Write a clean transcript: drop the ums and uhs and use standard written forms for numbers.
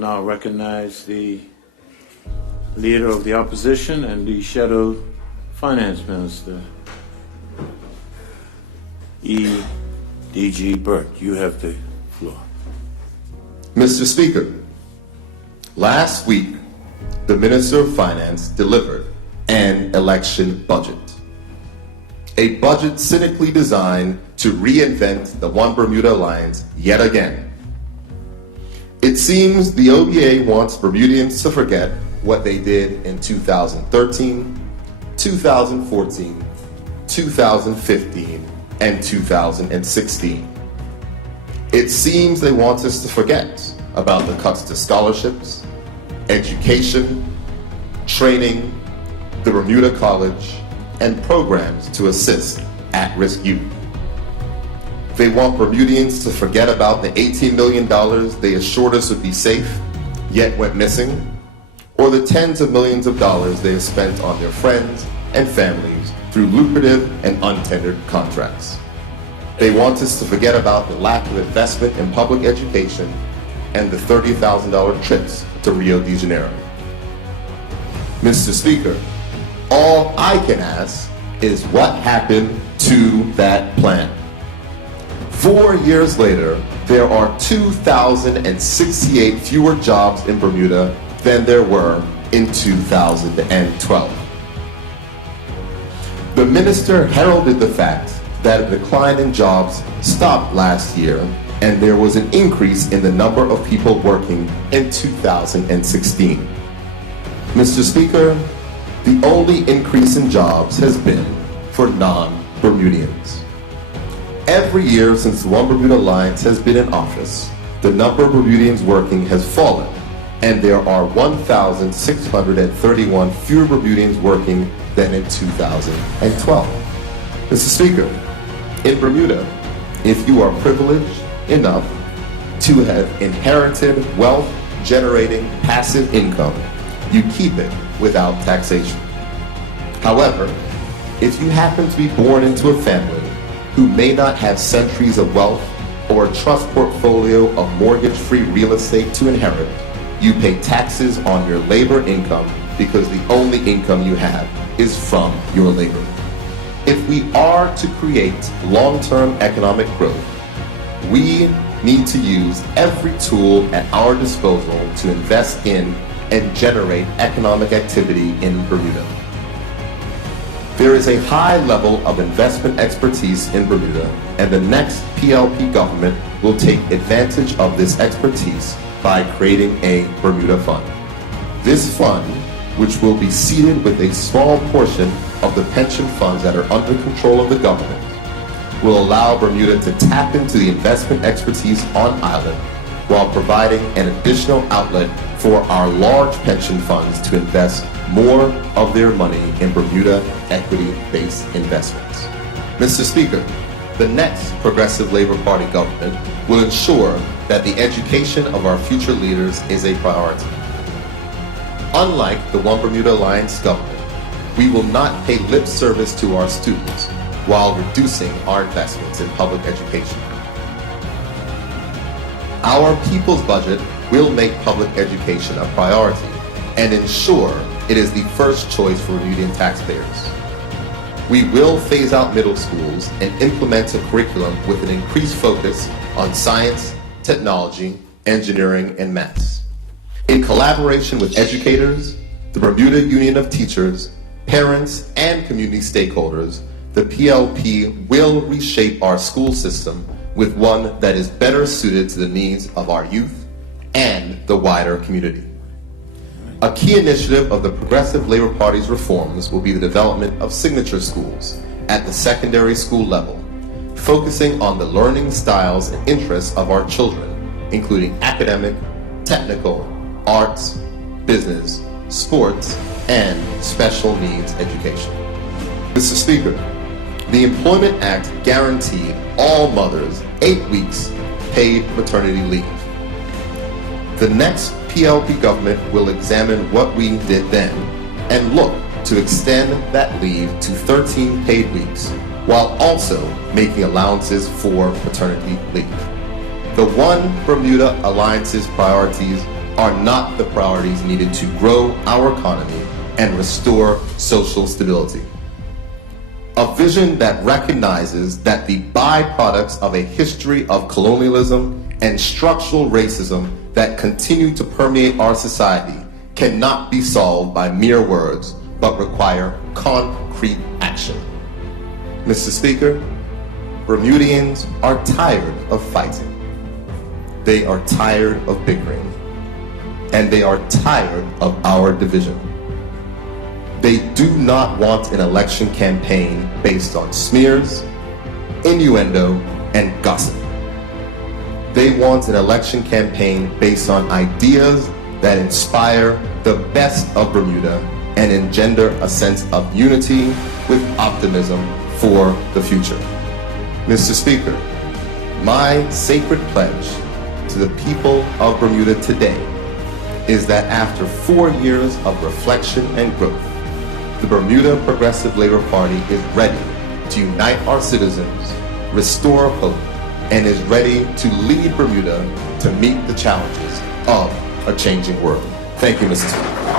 now recognize the Leader of the Opposition and the Shadow Finance Minister, David Burt. You have the floor. Mr. Speaker, last week, the Minister of Finance delivered an election budget. A budget cynically designed to reinvent the One Bermuda Alliance yet again. It seems the OBA wants Bermudians to forget what they did in 2013, 2014, 2015, and 2016. It seems they want us to forget about the cuts to scholarships, education, training, the Bermuda College, and programs to assist at-risk youth. They want Bermudians to forget about the $18 million they assured us would be safe, yet went missing, or the tens of millions of dollars they have spent on their friends and families through lucrative and untendered contracts. They want us to forget about the lack of investment in public education and the $30,000 trips to Rio de Janeiro. Mr. Speaker, all I can ask is what happened to that plan? 4 years later, there are 2,068 fewer jobs in Bermuda than there were in 2012. The minister heralded the fact that a decline in jobs stopped last year and there was an increase in the number of people working in 2016. Mr. Speaker, the only increase in jobs has been for non-Bermudians. Every year since the One Bermuda Alliance has been in office, the number of Bermudians working has fallen, and there are 1,631 fewer Bermudians working than in 2012. Mr. Speaker, in Bermuda, if you are privileged enough to have inherited wealth-generating passive income, you keep it without taxation. However, if you happen to be born into a family who may not have centuries of wealth or a trust portfolio of mortgage-free real estate to inherit, you pay taxes on your labor income because the only income you have is from your labor. If we are to create long-term economic growth, we need to use every tool at our disposal to invest in and generate economic activity in Bermuda. There is a high level of investment expertise in Bermuda, and the next PLP government will take advantage of this expertise by creating a Bermuda Fund. This fund, which will be seeded with a small portion of the pension funds that are under control of the government, will allow Bermuda to tap into the investment expertise on island while providing an additional outlet for our large pension funds to invest more of their money in Bermuda equity-based investments. Mr. Speaker, the next Progressive Labor Party government will ensure that the education of our future leaders is a priority. Unlike the One Bermuda Alliance government, we will not pay lip service to our students while reducing our investments in public education. Our people's budget will make public education a priority and ensure it is the first choice for Bermudian taxpayers. We will phase out middle schools and implement a curriculum with an increased focus on science, technology, engineering, and maths. In collaboration with educators, the Bermuda Union of Teachers, parents, and community stakeholders, the PLP will reshape our school system with one that is better suited to the needs of our youth and the wider community. A key initiative of the Progressive Labor Party's reforms will be the development of signature schools at the secondary school level, focusing on the learning styles and interests of our children, including academic, technical, arts, business, sports, and special needs education. Mr. Speaker, the Employment Act guaranteed all mothers 8 weeks paid maternity leave. The next PLP government will examine what we did then and look to extend that leave to 13 paid weeks while also making allowances for paternity leave. The One Bermuda Alliance's priorities are not the priorities needed to grow our economy and restore social stability. A vision that recognizes that the byproducts of a history of colonialism and structural racism that continue to permeate our society cannot be solved by mere words, but require concrete action. Mr. Speaker, Bermudians are tired of fighting. They are tired of bickering. And they are tired of our division. They do not want an election campaign based on smears, innuendo, and gossip. They want an election campaign based on ideas that inspire the best of Bermuda and engender a sense of unity with optimism for the future. Mr. Speaker, my sacred pledge to the people of Bermuda today is that after 4 years of reflection and growth, the Bermuda Progressive Labor Party is ready to unite our citizens, restore hope, and is ready to lead Bermuda to meet the challenges of a changing world. Thank you, Mr. Speaker.